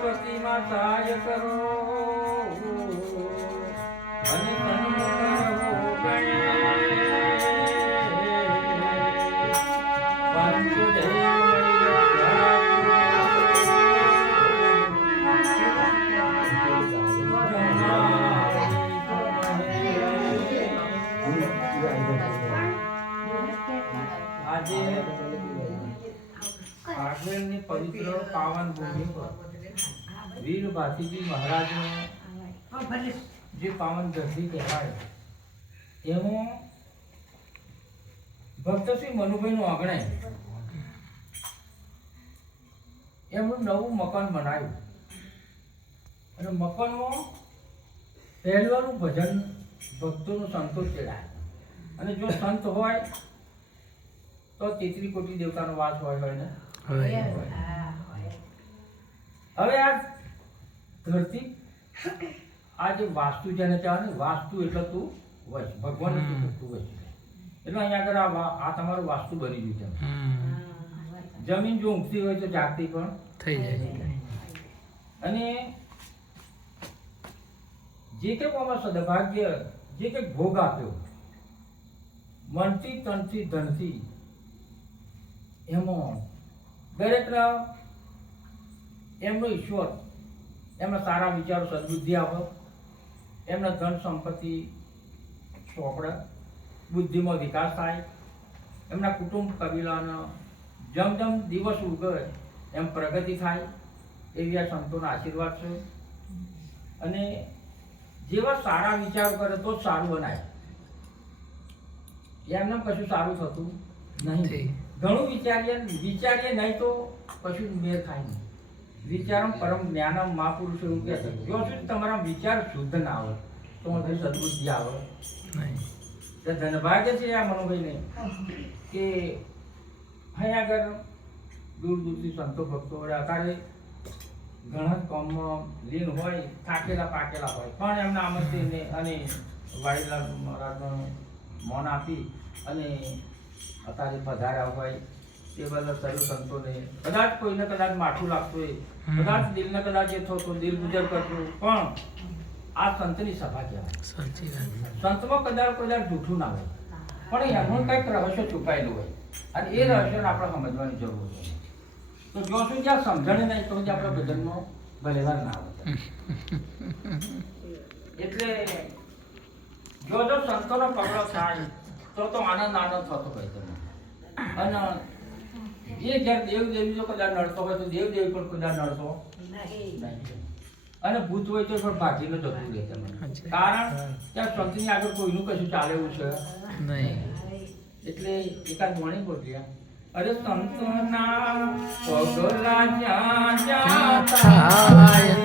પ્રતિમા સહાય કરો અને સન્મુખ રહો આજે આગળની પવિત્ર પાવન ભૂમિ પર વીર ભાતીજી મહારાજનો જે પાવન ધરતી કહેવાય એમાં ભક્ત શ્રી મનુભાઈનું આંગણે એમનું નવું મકાન બનાવ્યું અને મકાનમાં પહેલવાનું ભજન ભક્તોનું સંતોષ ચડાય અને જો સંત હોય તો 33 કોટી દેવતાનો વાસ હોય ને હવે આ ધરતી આ જે વાસ્તુ જેને કહેવાય ને વાસ્તુ એટલે તું વચ ભગવાન તું વચ એટલે અહીંયા આગળ આ તમારું વાસ્તુ બની ગયું છે જમીન જો ઊંઘતી હોય તો જાગતી પણ થઈ જાય અને જે કે આમાં સદભાગ્ય જે કે ભોગ આપ્યો મનથી તનથી ધનથી એમાં દરેકના એમનો ઈશ્વર એમના સારા વિચારો સદબુદ્ધિ આવે એમના ધન સંપત્તિ ચોપડે બુદ્ધિમાં વિકાસ થાય એમના કુટુંબ કબીલાનો જેમ જેમ દિવસ ઉગે એમ પ્રગતિ થાય એવી આ સંતોના આશીર્વાદ છે અને જેવા સારા વિચારો કરે તો જ સારું બનાય એમને કશું સારું થતું નહીં ઘણું વિચારીએ નહીં તો કશું મેળ થાય નહીં વિચારમ પરમ જ્ઞાનમ મહાપુરુષો એવું કહે છે જો સુધી તમારા વિચાર શુદ્ધ ના આવે તો મને સદબુદ્ધિ આવે નહીં તો ધનભાગ્ય છે આ મનોભાઈને કે અહીં આગળ દૂર દૂરથી સંતો ભક્તો અત્યારે ઘણા કામમાં લીન હોય થાકેલા પાકેલા હોય પણ એમના આમંત્રણને અને વાડીલાલ મહારાજનો મૌન આપી અને અત્યારે પધાર્યા હોય તે બધા સર્વ સંતોને કદાચ કોઈને કદાચ માઠું લાગતું હોય કદાચ દિલને કદાચ એ થતો દિલ ગુજર કરતું પણ આ સંતની સભા કહેવાય સંતમાં કદાચ જૂઠું ના હોય પણ એમનું કંઈક રહસ્ય છુપાયેલું હોય અને એ રહસ્યને આપણે સમજવાની જરૂર છે તો જો શું જ્યાં સમજણ નહીં તો આપણે ભજનમાં ભલેવાર ના આવે એટલે જો સંતોનો પગલો થાય તો આનંદ થતો હોય તમે અને એ જ્યારે દેવદેવી જો કદાચ નડતો હોય તો દેવદેવી પણ કદાચ નડતો નહીં અને ભૂત હોય તો પણ ભાગીને જતું રહે તમે કારણ ત્યાં સંતની આગળ કોઈનું કશું ચાલે એવું છે નહીં એટલે એકાદ વાણી બોલ્યા અરે સંતના પગલા જ્યાં જ્યાં થાય